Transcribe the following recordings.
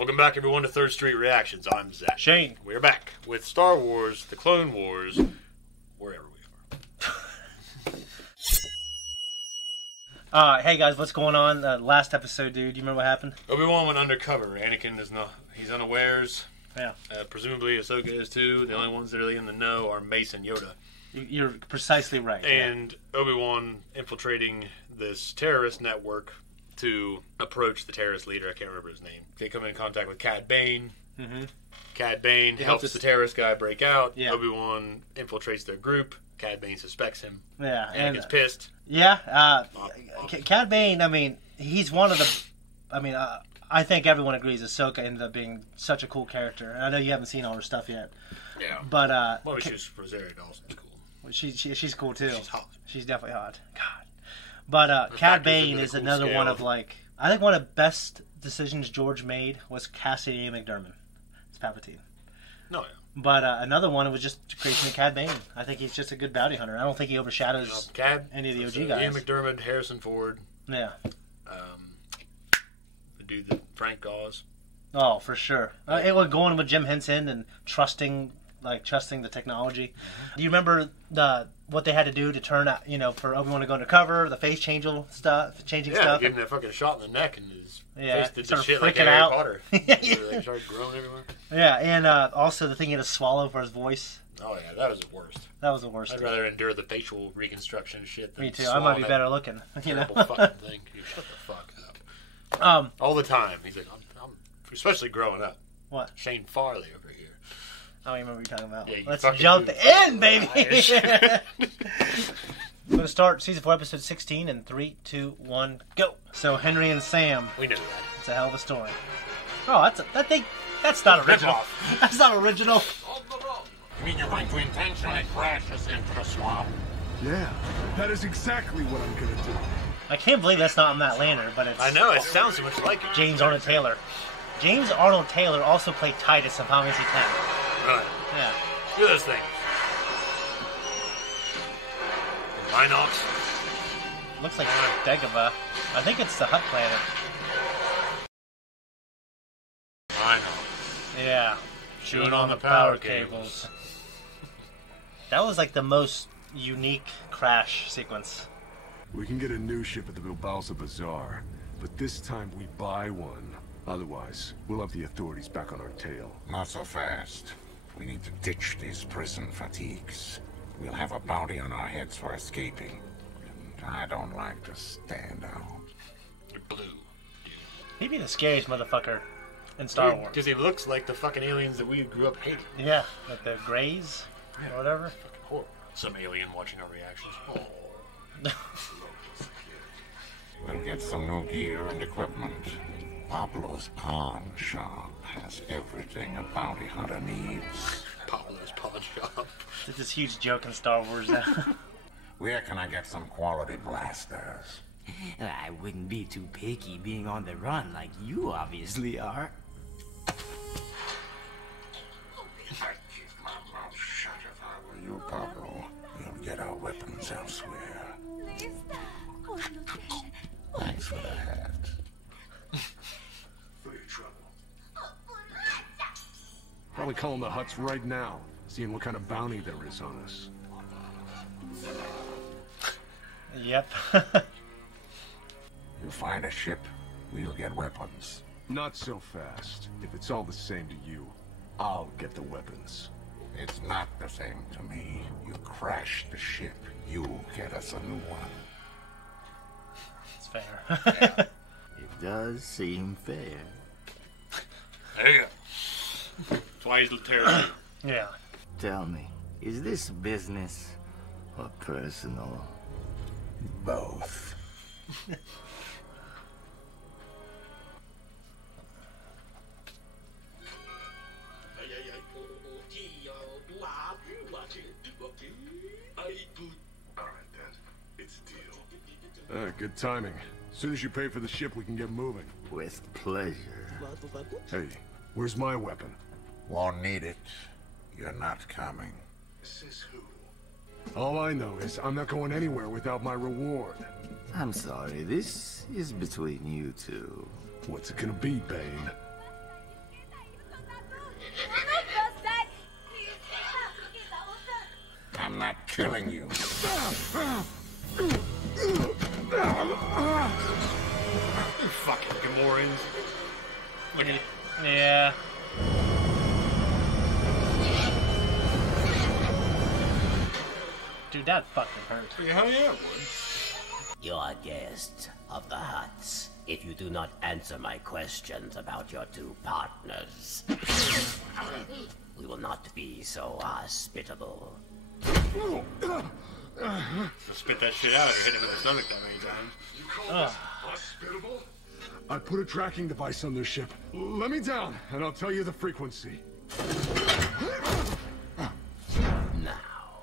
Welcome back, everyone, to Third Street Reactions. I'm Zach. Shane. We're back with Star Wars, the Clone Wars, wherever we are. Hey guys, what's going on? Last episode, dude, you remember what happened? Obi-Wan went undercover. Anakin is he's unawares. Yeah. Presumably Ahsoka is too. The only ones that are really in the know are Mace and Yoda. You're precisely right. And Obi-Wan infiltrating this terrorist network to approach the terrorist leader. I can't remember his name. They come in contact with Cad Bane. Mm-hmm. Cad Bane helps the terrorist guy break out. Yeah. Obi-Wan infiltrates their group. Cad Bane suspects him. Yeah. And gets pissed. Yeah. Cad Bane, I mean, he's one of the... I think everyone agrees Ahsoka ended up being such a cool character. And I know you haven't seen all her stuff yet. Yeah. But, well, she's Rosario Dawson's cool. She's cool, too. She's hot. She's definitely hot. God. But Cad Bane is another one of, like... I think one of the best decisions George made was casting Ian McDiarmid. It's Palpatine. No, yeah. But another one was just creation of Cad Bane. I think he's just a good bounty hunter. I don't think he overshadows any of the OG guys. Ian McDiarmid, Harrison Ford. Yeah. The dude that Frank Oz. Oh, for sure. It was going with Jim Henson and trusting the technology. Mm-hmm. Do you remember what they had to do to turn out, for Obi-Wan to go undercover, the face changing stuff? Yeah, gave him that fucking shot in the neck and his face did the shit like Harry out. Potter. Yeah. They started growing everywhere. Yeah, and also the thing he had to swallow for his voice. Oh yeah, that was the worst. That was the worst. I'd rather endure the facial reconstruction shit than me too. I might be better looking. Terrible fucking thing. Dude, shut the fuck up. All the time. He's like, I'm especially growing up. What? Shane Farley over here. I don't even remember what you're talking about. Yeah, let's jump in, baby. We're going to start Season 4, Episode 16 in 3, 2, 1, go. So, Henry and Sam. We knew that. It's a hell of a story. Oh, that's not original. That's not original. You mean you're going to intentionally crash us into the swamp? Yeah, that is exactly what I'm going to do. I can't believe that's not on that lander, but it's... I know, it sounds so much like it. James Arnold Taylor. James Arnold Taylor also played Titus in Final Fantasy X. Right. Yeah. Look at this thing. Rhinox. Looks like Dagobah. I think it's the Hut planet. Rhinox. Yeah. Chewing on the power cables. That was like the most unique crash sequence. We can get a new ship at the Bilbalza Bazaar, but this time we buy one. Otherwise, we'll have the authorities back on our tail. Not so fast. We need to ditch these prison fatigues. We'll have a bounty on our heads for escaping. And I don't like to stand out. You're blue, dude. He'd be the scariest motherfucker in Star Wars. Because he looks like the fucking aliens that we grew up hating. Yeah, like the Greys or whatever. Fucking horrible. Some alien watching our reactions. Oh. We'll get some new gear and equipment. Pablo's pawn shop has everything a bounty hunter needs. Pablo's pawn shop. It's this huge joke in Star Wars now. Where can I get some quality blasters? I wouldn't be too picky being on the run like you obviously are. I'd keep my mouth shut if I were you, Pablo. We'll get our weapons elsewhere. Thanks for the hat. For your trouble. Probably calling the Huts right now, seeing what kind of bounty there is on us. Yep. You find a ship, we'll get weapons. Not so fast. If it's all the same to you, I'll get the weapons. It's not the same to me. You crash the ship, you get us a new one. It's fair. It does seem fair. There you go. That's why he's terrible. Yeah. Tell me, is this business or personal? Both. Alright, Dad. It's a deal. Good timing. As soon as you pay for the ship, we can get moving. With pleasure. Hey, where's my weapon? Won't need it. You're not coming. Says who? All I know is I'm not going anywhere without my reward. I'm sorry, this is between you two. What's it gonna be, Bane? killing you. Fucking Gamorreans. Look at it. Yeah. Dude, that fucking hurt. Yeah, hell yeah, it would. You are guests of the Hutts. If you do not answer my questions about your two partners, we will not be so hospitable. So spit that shit out if you're hitting him in the stomach that many times. You call this hospitable? I put a tracking device on their ship. Let me down, and I'll tell you the frequency. Now,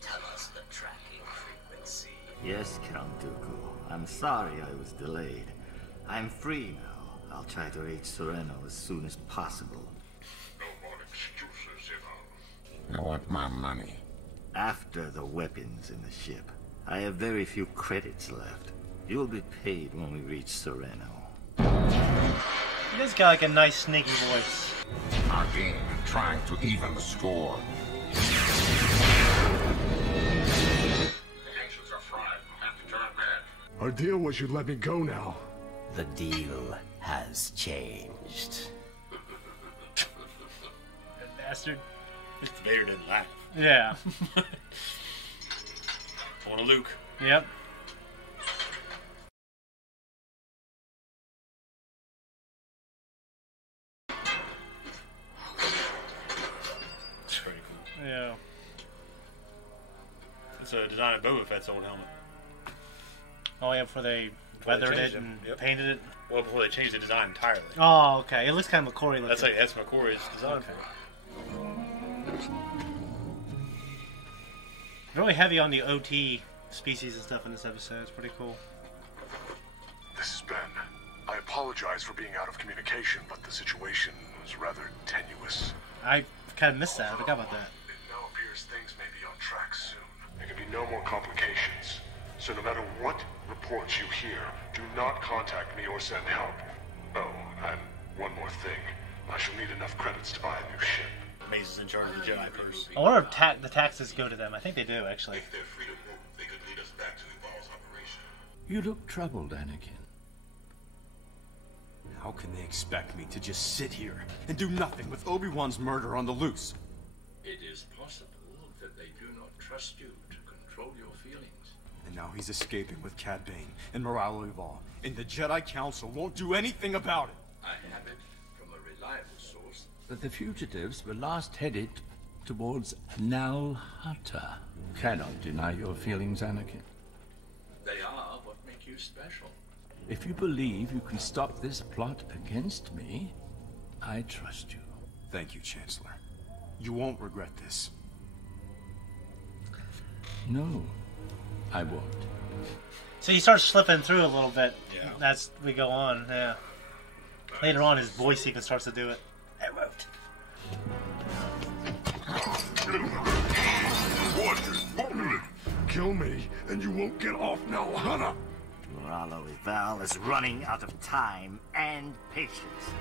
tell us the tracking frequency. Yes, Count Dooku. I'm sorry I was delayed. I'm free now. I'll try to reach Sereno as soon as possible. No more excuses, Ivor. I want my money. After the weapons in the ship, I have very few credits left. You'll be paid when we reach Sereno. He just got like a nice sneaky voice. Our game, trying to even the score. The engines are fried. We'll have to turn back. Our deal was you'd let me go now. The deal has changed. That bastard. Mr. Vader didn't laugh. Yeah. On a Luke. Yep. It's pretty cool. Yeah. It's a design of Boba Fett's old helmet. Oh yeah, before they weathered it and painted it. Well, before they changed the design entirely. Oh, okay. It looks kind of McCory looking. That's McCory's design. Okay. Really heavy on the OT species and stuff in this episode. It's pretty cool. This is Ben. I apologize for being out of communication, but the situation was rather tenuous. I kind of missed that. I forgot about that. It now appears things may be on track soon. There can be no more complications. So no matter what reports you hear, do not contact me or send help. Oh, and one more thing. I shall need enough credits to buy a new ship. Mace is in charge of the Jedi purse. I wonder if the taxes go to them. I think they do, actually. If they're free to move, they could lead us back to Evol's operation. You look troubled, Anakin. How can they expect me to just sit here and do nothing with Obi-Wan's murder on the loose? It is possible that they do not trust you to control your feelings. And now he's escaping with Cad Bane and Moralo Eval, and the Jedi Council won't do anything about it. I have it from a reliable source that the fugitives were last headed towards Nal Hutta. Cannot deny your feelings, Anakin. They are what make you special. If you believe you can stop this plot against me, I trust you. Thank you, Chancellor. You won't regret this. No, I won't. So he starts slipping through a little bit. Yeah. As we go on, yeah. Later on, his voice even starts to do it. I won't. Kill me, and you won't get off now, Hana. Moralo Eval is running out of time and patience.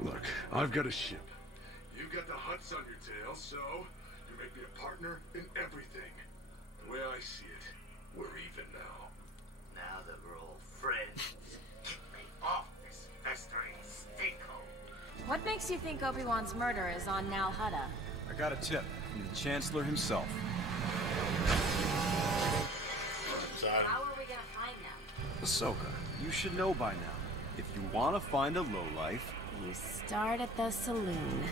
Look, I've got a ship. You've got the Hutts on your tail, so you make me a partner in everything. The way I see it, we're even now. Now that we're all friends, get me off this festering stinkhole. What makes you think Obi-Wan's murder is on Nal Hutta? I got a tip from the Chancellor himself. How are we gonna find them? Ahsoka, you should know by now. If you want to find a lowlife, You start at the saloon.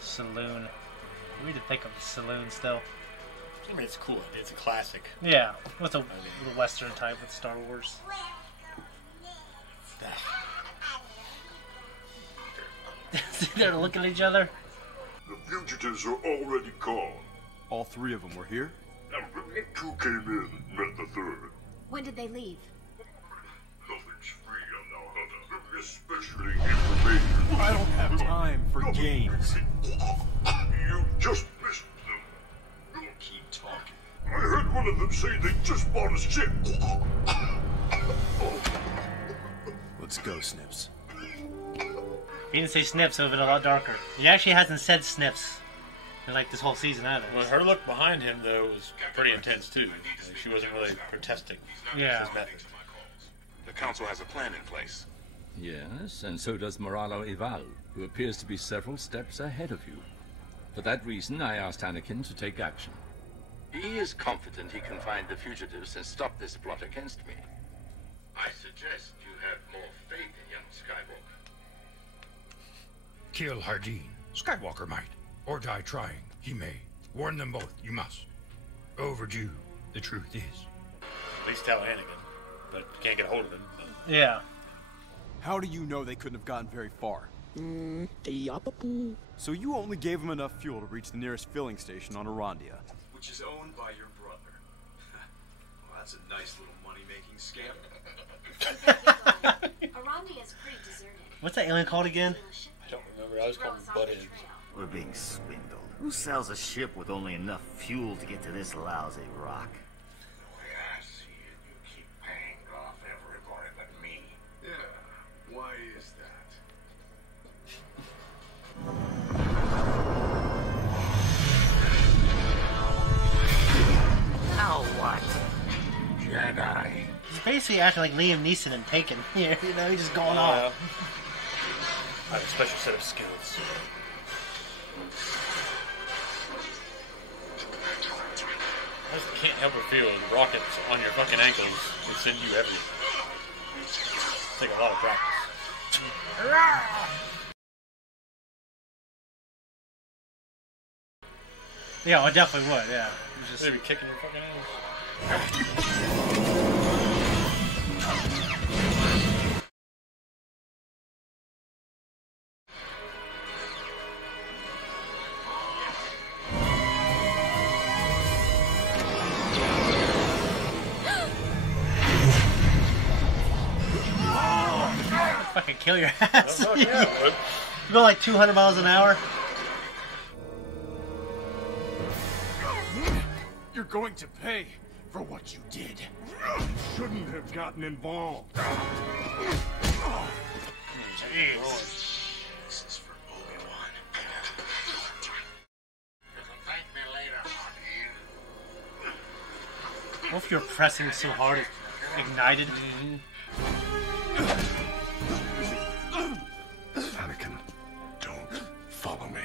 Saloon. We need to think of the saloon still. I mean, it's cool. It's a classic. Yeah, with the Western type with Star Wars. They're looking at each other. The fugitives are already gone. all three of them were here. Two came in and met the third. When did they leave? Nothing's free on Nal Hutta, especially information. I don't have time for games. You just missed them. Don't keep talking. I heard one of them say they just bought a ship. Let's go, Snips. He didn't say snips, so it would have been a lot darker. He actually hasn't said snips in like this whole season either. Well, her look behind him, though, was pretty intense, too. She wasn't really protesting his methods. The council has a plan in place. Yes, and so does Moralo Ival, who appears to be several steps ahead of you. For that reason, I asked Anakin to take action. He is confident he can find the fugitives and stop this plot against me. I suggest you have more faith in young Skywalker. Kill Hardeen. Skywalker might. Or die trying. He may. Warn them both. You must. Overdue. The truth is. At least tell Anakin. But you can't get a hold of him. So. Yeah. How do you know they couldn't have gotten very far? So you only gave them enough fuel to reach the nearest filling station on Arandia. Which is owned by your brother. Well, that's a nice little money-making scam. Arandia is pretty deserted. What's that alien called again? I don't remember. I was calling him Butthead. We're being swindled. Who sells a ship with only enough fuel to get to this lousy rock? The way I see it, you keep paying off everybody but me. Yeah, why is that? Now what? Jedi. He's basically acting like Liam Neeson in Taken. Here, you know, he's just going on. I have a special set of skills. I just can't help but feel rockets on your fucking ankles will send you everywhere. Take a lot of practice. Yeah, I definitely would, yeah. Just maybe kicking your fucking ass. Fucking kill your ass. Oh, yeah, you go like 200 miles an hour. You're going to pay for what you did. Shouldn't have gotten involved. Jeez. This is for Obi-Wan. You can thank me later, Hardeen. What if you're pressing so hard it ignited? Anakin, don't follow me.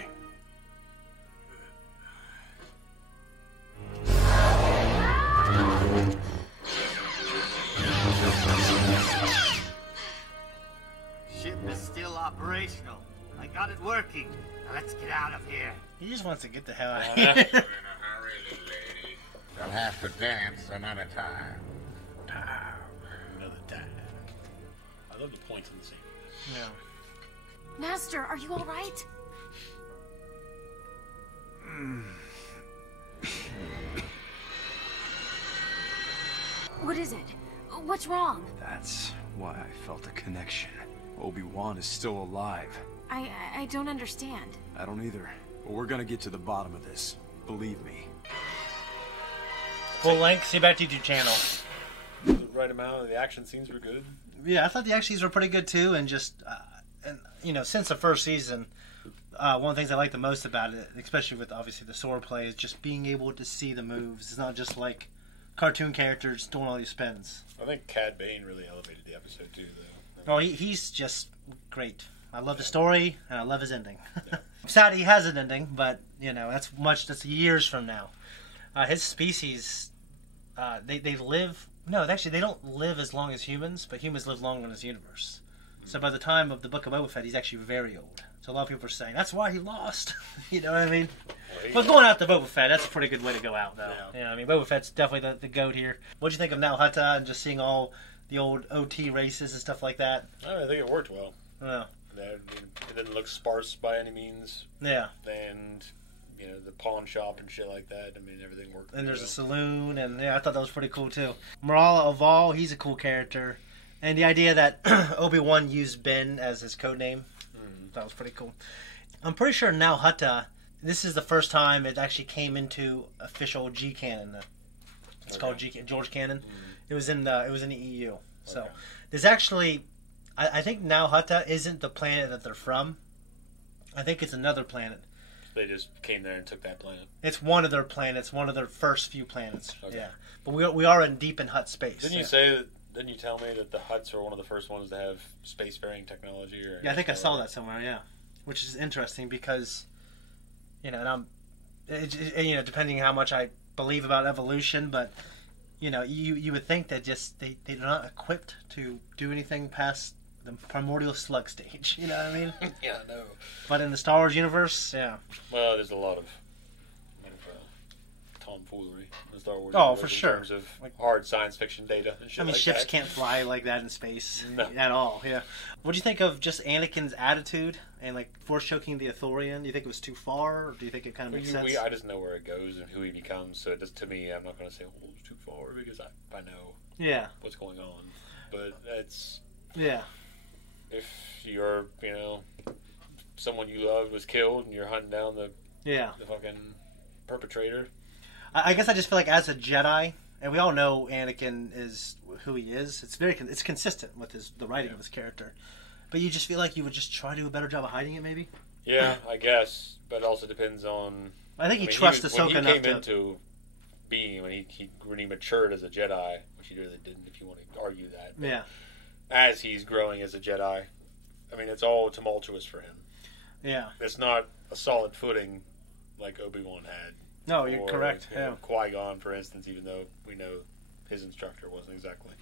Ship is still operational. I got it working. Now let's get out of here. He just wants to get the hell out of You're here. in a hurry, lady. You'll have to dance another time. Another time. I love the points in the scene. Yeah. Master, are you alright? What is it? What's wrong? That's why I felt a connection. Obi-Wan is still alive. I don't understand. I don't either. But we're gonna get to the bottom of this. Believe me. Full length, see back to YouTube channel. The right amount. The action scenes were good. Yeah, I thought the action scenes were pretty good too, and just, and you know, since the first season, one of the things I like the most about it, especially with obviously the sword play, is just being able to see the moves. It's not just like cartoon characters doing all these spins. I think Cad Bane really elevated the episode too, though. Oh, he's just great. I love the story, and I love his ending. Yeah. I'm sad he has an ending, but you know that's years from now. His species, they live. No, actually, they don't live as long as humans, but humans live longer in this universe. So by the time of the Book of Boba Fett, he's actually very old. So a lot of people are saying that's why he lost. You know what I mean? But going out to Boba Fett, that's a pretty good way to go out, though. Yeah. You know, I mean, Boba Fett's definitely the GOAT here. What do you think of Nal Hutta and just seeing all the old OT races and stuff like that? I think it worked well. Yeah. It didn't look sparse by any means. Yeah. And, you know, the pawn shop and shit like that. I mean, everything worked. And there's a saloon, and yeah, I thought that was pretty cool too. Morala Oval, he's a cool character. And the idea that Obi-Wan used Ben as his code name, that was pretty cool. I'm pretty sure Nal Hutta, this is the first time it actually came into official G canon. It's called George canon. It was in the EU. So there's actually I think Nal Hutta isn't the planet that they're from. I think it's another planet. They just came there and took that planet. It's one of their planets, one of their first few planets. Okay. Yeah, but we are deep in Hutt space. Didn't you say that? Didn't you tell me that the Hutts are one of the first ones to have spacefaring technology? Or yeah, I think I saw that somewhere. Yeah, which is interesting because, and depending how much I believe about evolution, but you would think that just they're not equipped to do anything past the primordial slug stage. You know what I mean? Yeah, I know. But in the Star Wars universe, yeah. Well, there's a lot of tomfoolery in Star Wars. Oh, for sure. In terms of hard science fiction data and shit. I mean, like ships that. can't fly like that in space No. at all. Yeah. What do you think of just Anakin's attitude and like force choking the Ithorian? Do you think it was too far, or do you think it kind of makes sense? I just know where it goes and who he becomes. So it just, to me, I'm not going to say it's too far because I know what's going on. But it's if you're someone you loved was killed and you're hunting down the fucking perpetrator. I guess I just feel like as a Jedi, and we all know Anakin is who he is. It's consistent with the writing of his character, but you just feel like you would just try to do a better job of hiding it, maybe. Yeah, I guess, but it also depends on. I think he trusts Ahsoka enough when he came into being when he matured as a Jedi, which he really didn't, if you want to argue that. Yeah. As he's growing as a Jedi, I mean, it's all tumultuous for him. Yeah. It's not a solid footing like Obi-Wan had. No, you're correct. Qui-Gon, for instance, even though we know his instructor wasn't exactly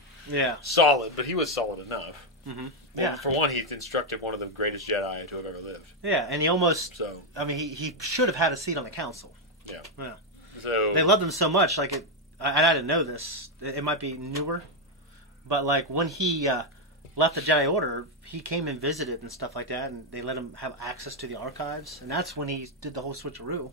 solid, but he was solid enough. Mm-hmm. Well, for one, he instructed one of the greatest Jedi to have ever lived. Yeah, and he almost... So, I mean, he should have had a seat on the council. Yeah. Yeah. So they loved him so much, like, I didn't know this. It might be newer, but, like, when he left the Jedi Order, he came and visited and stuff like that, and they let him have access to the archives, and that's when he did the whole switcheroo.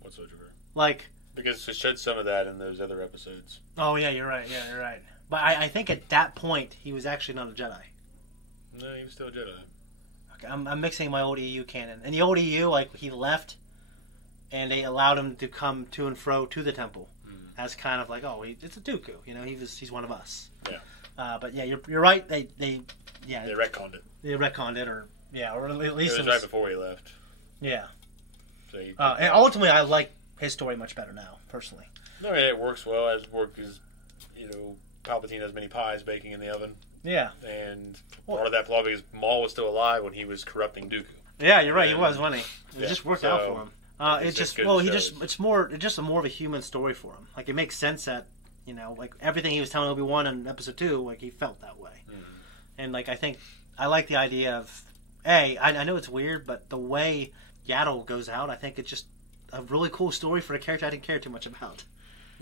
What switcheroo? Like... Because it showed some of that in those other episodes. Oh, yeah, you're right. Yeah, you're right. But I think at that point, he was actually not a Jedi. No, he was still a Jedi. Okay, I'm mixing my old EU canon. In the old EU, like, he left, and they allowed him to come to and fro to the temple. As kind of like, it's a Dooku. He's one of us. Yeah. But, yeah, you're right. They retconned it. They retconned it, or at least it was right before he left. Yeah. So and ultimately, I like his story much better now, personally. No, yeah, it works well. As Palpatine has many pies baking in the oven. Yeah. And part of that flaw because Maul was still alive when he was corrupting Dooku. Yeah, you're right. He was, wasn't he? It just worked out for him. It's more of a human story for him. Like, it makes sense that, like everything he was telling Obi-Wan in episode 2, like, he felt that way. And, like, I like the idea of, I know it's weird, but the way Yaddle goes out, I think it's just a really cool story for a character I didn't care too much about.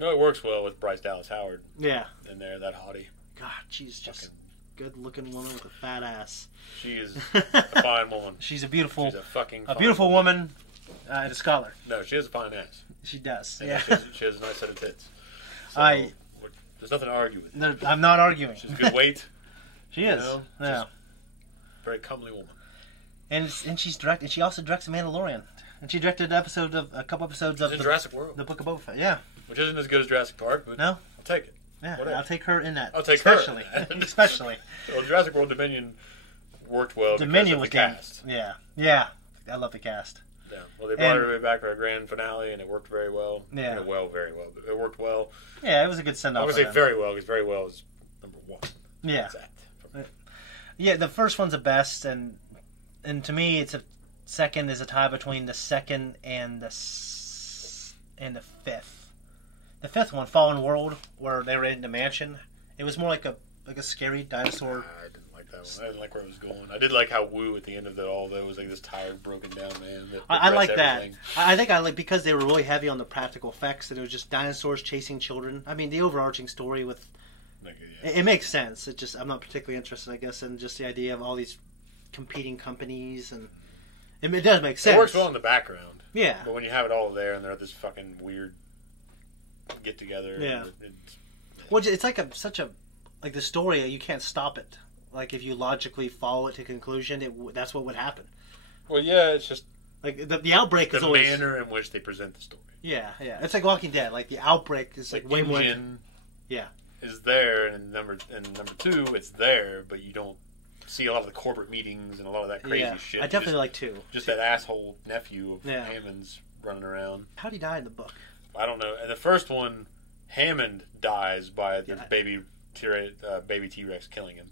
No, it works well with Bryce Dallas Howard. Yeah. In there, that hottie. God, she's just good-looking woman with a fat ass. She is a fine woman. She's a beautiful... She's a beautiful woman and a scholar. No, she has a fine ass. She does, and yeah. She has a nice set of tits. So, there's nothing to argue with. No, I'm not arguing. She's a good weight. She is. Yeah. Very comely woman. And she's directed. She also directs The Mandalorian. And she directed a couple episodes of Jurassic World. The Book of Boba Fett. Yeah. Which isn't as good as Jurassic Park, but no, I'll take it. Yeah, whatever. I'll take her in that. I'll take especially. her. Especially. Well, Jurassic World Dominion worked well Dominion because of the cast. Yeah. I love the cast. Yeah. Well, they brought her back for a grand finale, and it worked very well. Yeah. Very well. But it worked well. Yeah, it was a good send-off. I'm going to say very well, because very well is number one. Yeah. Yeah, the first one's the best, and to me, it's second is a tie between the second and the fifth. The fifth one, Fallen World, where they were in the mansion, it was more like a scary dinosaur. I didn't like that one. I didn't like where it was going. I did like how Wu at the end of it all, though, was like this tired, broken down man. I like that. I think I like because they were really heavy on the practical effects, and it was just dinosaurs chasing children. I mean, the overarching story with it makes sense. It just I'm not particularly interested, I guess, in just the idea of all these competing companies, and it does make sense. It works well in the background. Yeah. But when you have it all there, and they're at this fucking weird get together. Yeah. Well, it's like the story. You can't stop it. Like if you logically follow it to conclusion, that's what would happen. Well, yeah, it's just like the outbreak is always the manner in which they present the story. Yeah. It's like Walking Dead. Like the outbreak is like way more. Yeah. is there, and in number 2, it's there, but you don't see a lot of the corporate meetings and a lot of that crazy shit. I definitely like 2. Just that asshole nephew of Hammond's running around. How'd he die in the book? I don't know. In the first one, Hammond dies by the baby T-Rex killing him.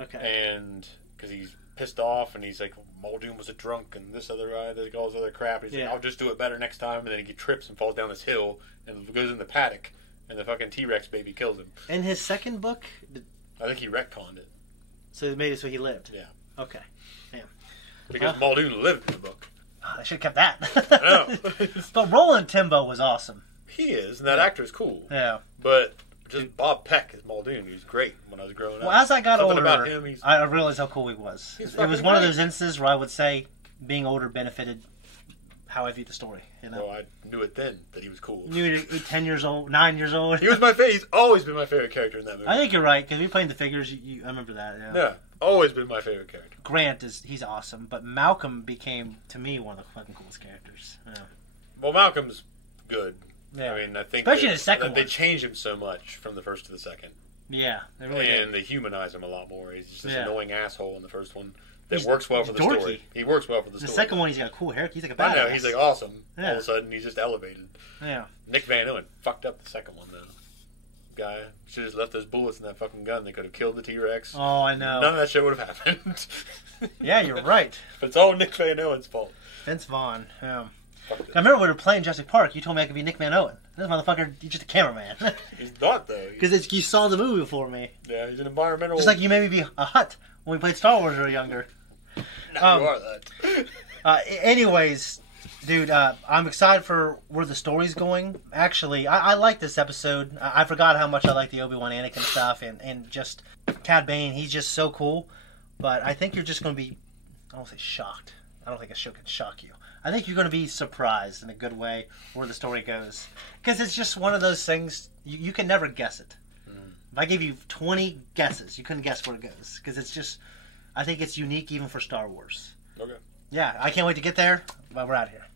Okay. And because he's pissed off, and he's like, Muldoon was a drunk, and this other guy, there's all this other crap. He's like, I'll just do it better next time, and then he trips and falls down this hill and goes in the paddock, and the fucking T-Rex baby kills him. In his second book? I think he retconned it. So it made it so he lived? Yeah. Okay. Yeah. Because Muldoon lived in the book. Oh, they should have kept that. I know. But Roland Timbo was awesome. He is, and that actor is cool. Yeah. But just Bob Peck as Muldoon, he was great when I was growing up. Well, as I got older, about him, I realized how cool he was. It was one of those instances where I would say being older benefited how I viewed the story. You know? Well, I knew it then that he was cool. You knew it at 10 years old, 9 years old. He was he's always been my favorite character in that movie. I think you're right, because we played the figures. I remember that. Yeah, always been my favorite character. Grant he's awesome, but Malcolm became, to me, one of the fucking coolest characters. Yeah. Well, Malcolm's good. Yeah. I mean, I think especially in the second one. They changed him so much from the first to the second. Yeah, they really did. And they humanize him a lot more. He's just this annoying asshole in the first one. That He's works well for the dorky. Story. He works well for the story. The second one, he's got a cool haircut. He's like a badass. I know, he's like awesome. Yeah. All of a sudden, he's just elevated. Yeah. Nick Van Owen fucked up the second one, though. Guy should have just left those bullets in that fucking gun. They could have killed the T-Rex. Oh, I know. None of that shit would have happened. Yeah, you're right. But it's all Nick Van Owen's fault. Vince Vaughn. Yeah. I remember when we were playing Jurassic Park, you told me I could be Nick Van Owen. This motherfucker, you're just a cameraman. He's not, though. Because you saw the movie before me. Yeah, he's an environmental... Just like you made me be a Hut when we played Star Wars when we were younger. No, you are that. Anyways, dude, I'm excited for where the story's going. Actually, I like this episode. I forgot how much I like the Obi-Wan Anakin stuff, and just Cad Bane, he's just so cool. But I think you're just going to be, I don't say shocked. I don't think a show can shock you. I think you're going to be surprised in a good way where the story goes. Because it's just one of those things, you can never guess it. If I gave you 20 guesses, you couldn't guess where it goes. Because it's just, I think it's unique even for Star Wars. Okay. Yeah, I can't wait to get there, but we're out of here.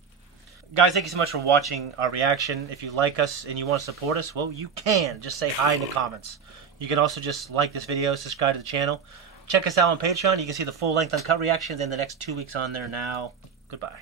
Guys, thank you so much for watching our reaction. If you like us and you want to support us, well, you can. Just say hi in the comments. You can also just like this video, subscribe to the channel. Check us out on Patreon. You can see the full-length uncut reactions in the next 2 weeks on there now. Goodbye.